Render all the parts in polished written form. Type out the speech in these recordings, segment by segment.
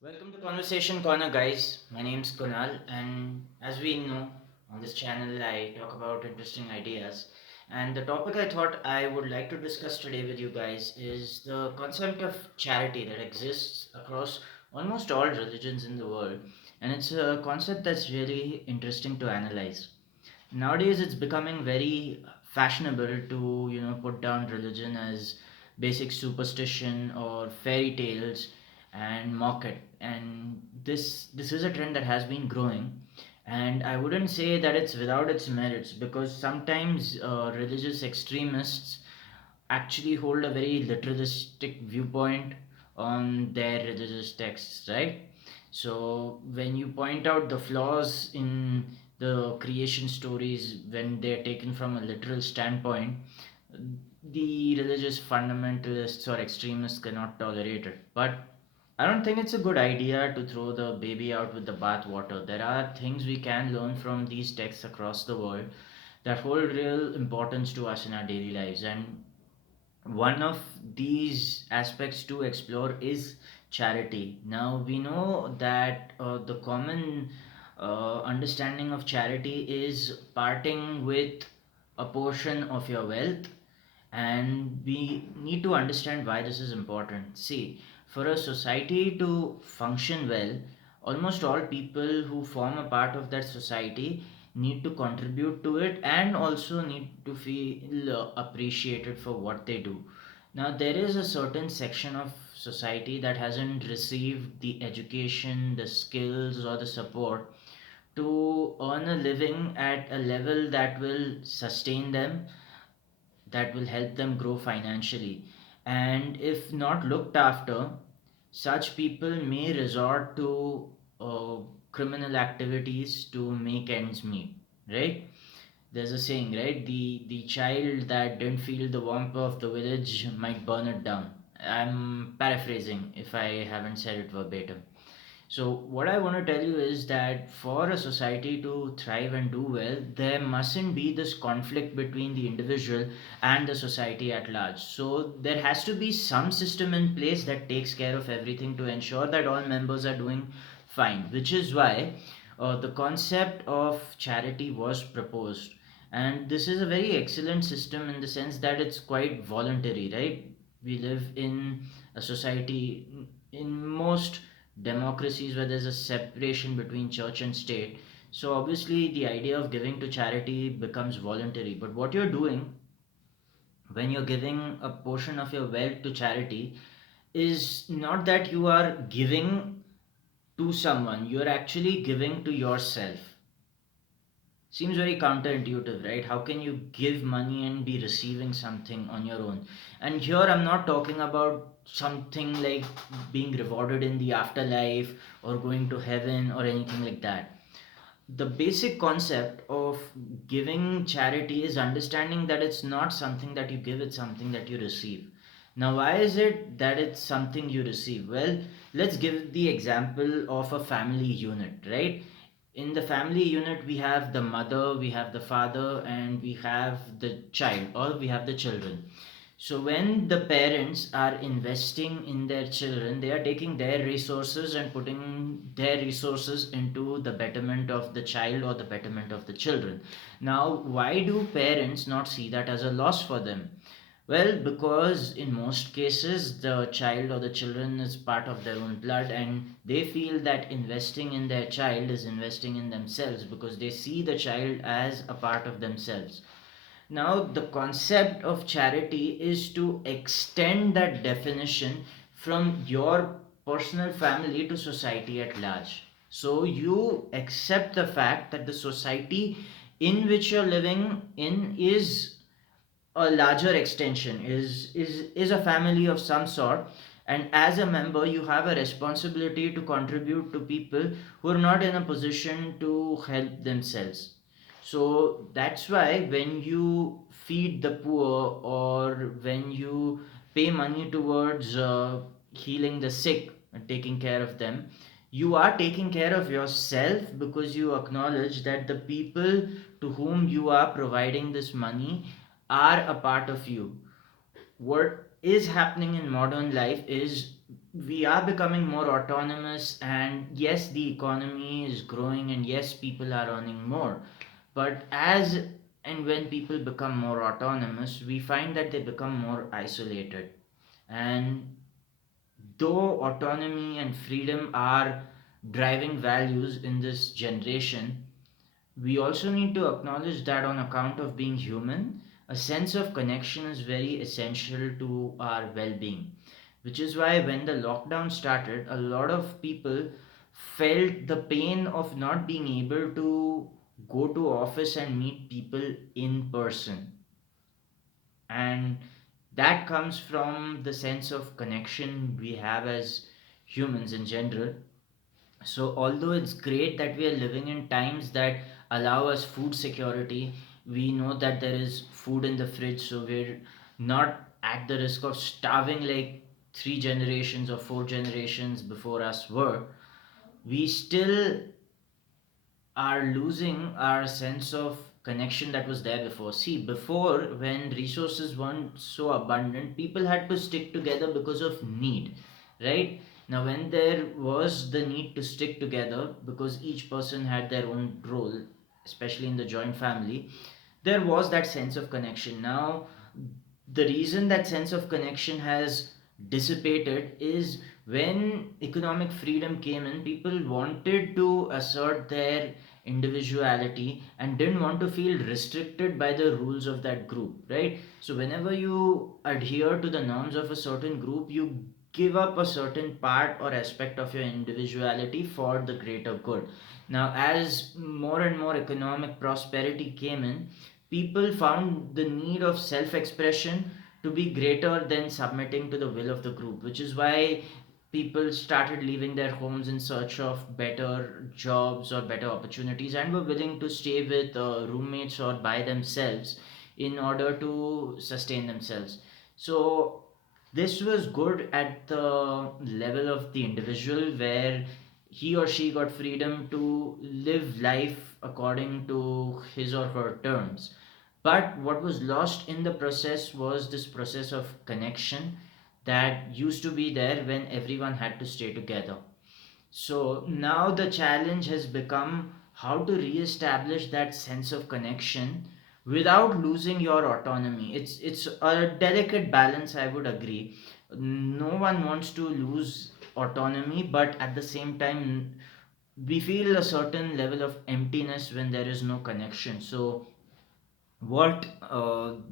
Welcome to Conversation Corner, guys. My name's Kunal, and as we know, on this channel, I talk about interesting ideas. And the topic I thought I would like to discuss today with you guys is the concept of charity that exists across almost all religions in the world. And it's a concept that's really interesting to analyze. Nowadays, it's becoming very fashionable to, put down religion as basic superstition or fairy tales and mock it. And this is a trend that has been growing. And I wouldn't say that it's without its merits, because sometimes religious extremists actually hold a very literalistic viewpoint on their religious texts, right? So when you point out the flaws in the creation stories when they're taken from a literal standpoint, the religious fundamentalists or extremists cannot tolerate it. But I don't think it's a good idea to throw the baby out with the bathwater. There are things we can learn from these texts across the world that hold real importance to us in our daily lives. And one of these aspects to explore is charity. Now, we know that the common understanding of charity is parting with a portion of your wealth, and we need to understand why this is important. See, for a society to function well, almost all people who form a part of that society need to contribute to it and also need to feel appreciated for what they do. Now, there is a certain section of society that hasn't received the education, the skills, or the support to earn a living at a level that will sustain them, that will help them grow financially. And if not looked after, such people may resort to uh, criminal activities to make ends meet, right? There's a saying, right? The child that didn't feel the warmth of the village might burn it down. I'm paraphrasing if I haven't said it verbatim. So, what I want to tell you is that for a society to thrive and do well, there mustn't be this conflict between the individual and the society at large. So, there has to be some system in place that takes care of everything to ensure that all members are doing fine, which is why the concept of charity was proposed. And this is a very excellent system in the sense that it's quite voluntary, right? We live in a society, in most democracies where there's a separation between church and state. So obviously the idea of giving to charity becomes voluntary. But what you're doing when you're giving a portion of your wealth to charity is not that you are giving to someone, you're actually giving to yourself. Seems very counterintuitive, right? How can you give money and be receiving something on your own? And here I'm not talking about something like being rewarded in the afterlife or going to heaven or anything like that. The basic concept of giving charity is understanding that it's not something that you give, it's something that you receive. Now, why is it that it's something you receive? Well, let's give the example of a family unit, right? In the family unit, we have the mother, we have the father, and we have the child, or we have the children. So when the parents are investing in their children, they are taking their resources and putting their resources into the betterment of the child or the betterment of the children. Now, why do parents not see that as a loss for them? Well, because in most cases, the child or the children is part of their own blood, and they feel that investing in their child is investing in themselves because they see the child as a part of themselves. Now, the concept of charity is to extend that definition from your personal family to society at large. So, you accept the fact that the society in which you're living in is a larger extension, is a family of some sort, and as a member you have a responsibility to contribute to people who are not in a position to help themselves. So that's why when you feed the poor, or when you pay money towards healing the sick and taking care of them, you are taking care of yourself, because you acknowledge that the people to whom you are providing this money are a part of you. What is happening in modern life is we are becoming more autonomous, and yes, the economy is growing, and yes, people are earning more. But as and when people become more autonomous, we find that they become more isolated. And though autonomy and freedom are driving values in this generation, we also need to acknowledge that on account of being human, a sense of connection is very essential to our well being. Which is why when the lockdown started, a lot of people felt the pain of not being able to go to office and meet people in person. And that comes from the sense of connection we have as humans in general. So, although it's great that we are living in times that allow us food security, we know that there is food in the fridge, so we're not at the risk of starving like three generations or four generations before us were. We still are losing our sense of connection that was there before. See, before, when resources weren't so abundant, people had to stick together because of need, right? Now, when there was the need to stick together because each person had their own role, especially in the joint family, there was that sense of connection. Now, the reason that sense of connection has dissipated is when economic freedom came in, people wanted to assert their individuality and didn't want to feel restricted by the rules of that group, right? So, whenever you adhere to the norms of a certain group, you give up a certain part or aspect of your individuality for the greater good. Now, as more and more economic prosperity came in, people found the need of self expression to be greater than submitting to the will of the group, which is why people started leaving their homes in search of better jobs or better opportunities and were willing to stay with roommates or by themselves in order to sustain themselves. So, this was good at the level of the individual where he or she got freedom to live life according to his or her terms. But what was lost in the process was this process of connection that used to be there when everyone had to stay together. So now the challenge has become how to re-establish that sense of connection without losing your autonomy. It's a delicate balance, I would agree. No one wants to lose autonomy, but at the same time, we feel a certain level of emptiness when there is no connection. So what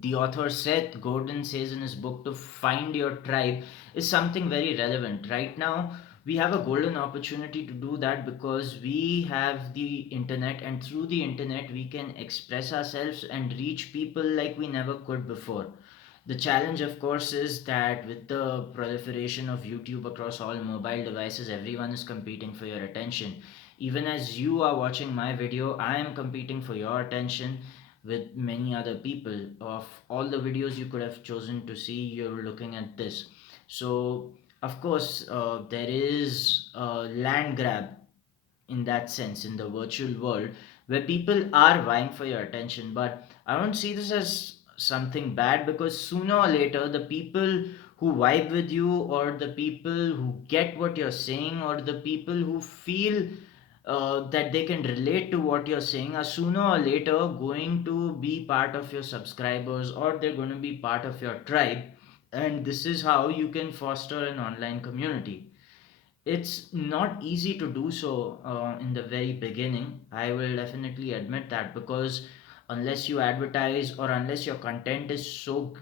the author Seth Godin says in his book to find your tribe is something very relevant. Right now, we have a golden opportunity to do that because we have the internet, and through the internet, we can express ourselves and reach people like we never could before. The challenge, of course, is that with the proliferation of YouTube across all mobile devices, everyone is competing for your attention. Even as you are watching my video, I am competing for your attention with many other people. Of all the videos you could have chosen to see, you're looking at this. So, of course, there is a land grab in that sense in the virtual world where people are vying for your attention. But I don't see this as something bad because sooner or later, the people who vibe with you, or the people who get what you're saying, or the people who feel that they can relate to what you're saying are sooner or later going to be part of your subscribers, or they're going to be part of your tribe. And this is how you can foster an online community. It's not easy to do so in the very beginning. I will definitely admit that because unless you advertise or unless your content is so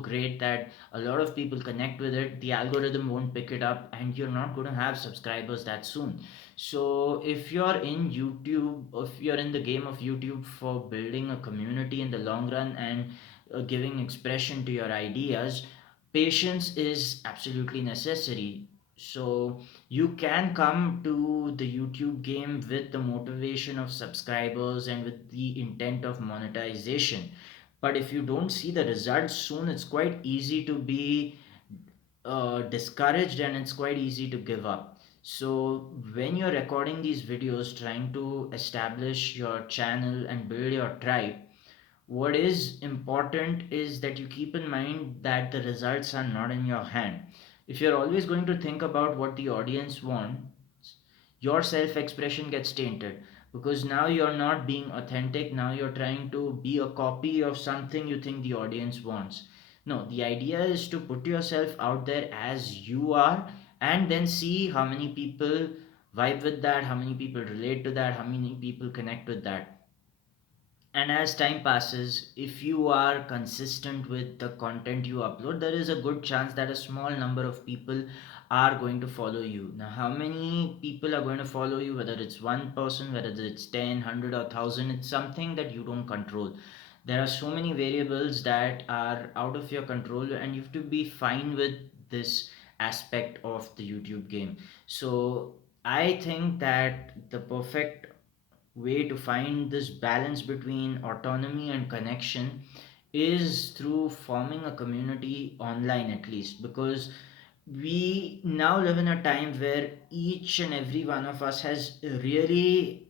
great that a lot of people connect with it, the algorithm won't pick it up, and you're not going to have subscribers that soon. So if you're in YouTube, if you're in the game of YouTube for building a community in the long run and giving expression to your ideas, patience is absolutely necessary. So you can come to the YouTube game with the motivation of subscribers and with the intent of monetization. But if you don't see the results soon, it's quite easy to be discouraged, and it's quite easy to give up. So when you're recording these videos, trying to establish your channel and build your tribe, what is important is that you keep in mind that the results are not in your hand. If you're always going to think about what the audience wants, your self expression gets tainted, because now you're not being authentic, now you're trying to be a copy of something you think the audience wants. No, the idea is to put yourself out there as you are, and then see how many people vibe with that, how many people relate to that, how many people connect with that. And as time passes, if you are consistent with the content you upload, there is a good chance that a small number of people are going to follow you. Now, how many people are going to follow you, whether it's one person, whether it's 10, 100, or 1,000, it's something that you don't control. There are so many variables that are out of your control, and you have to be fine with this aspect of the YouTube game. So, I think that the perfect way to find this balance between autonomy and connection is through forming a community online, at least, because we now live in a time where each and every one of us has really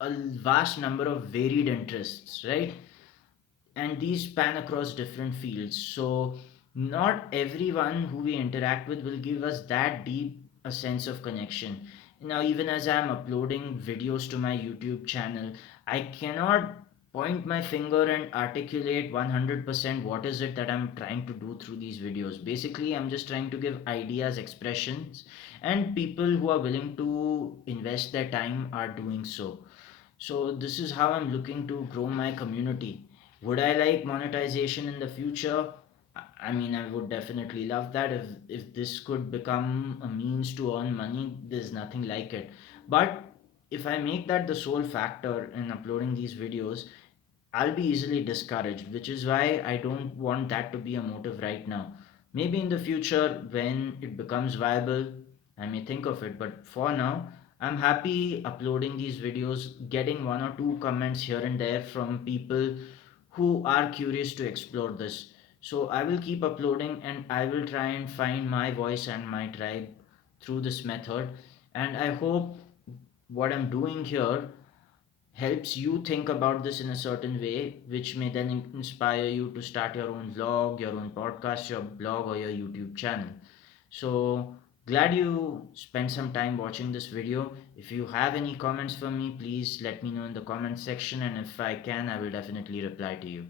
a vast number of varied interests, right? And these span across different fields. So, not everyone who we interact with will give us that deep a sense of connection. Now, even as I'm uploading videos to my YouTube channel, I cannot point my finger and articulate 100% what is it that I'm trying to do through these videos. Basically, I'm just trying to give ideas, expressions, and people who are willing to invest their time are doing so. So this is how I'm looking to grow my community. Would I like monetization in the future? I mean, I would definitely love that. If this could become a means to earn money, there's nothing like it. But if I make that the sole factor in uploading these videos, I'll be easily discouraged, which is why I don't want that to be a motive right now. Maybe in the future, when it becomes viable, I may think of it, but for now, I'm happy uploading these videos, getting one or two comments here and there from people who are curious to explore this. So I will keep uploading, and I will try and find my voice and my tribe through this method. And I hope what I'm doing here helps you think about this in a certain way, which may then inspire you to start your own vlog, your own podcast, your blog, or your YouTube channel. So, glad you spent some time watching this video. If you have any comments for me, please let me know in the comment section, and if I can, I will definitely reply to you.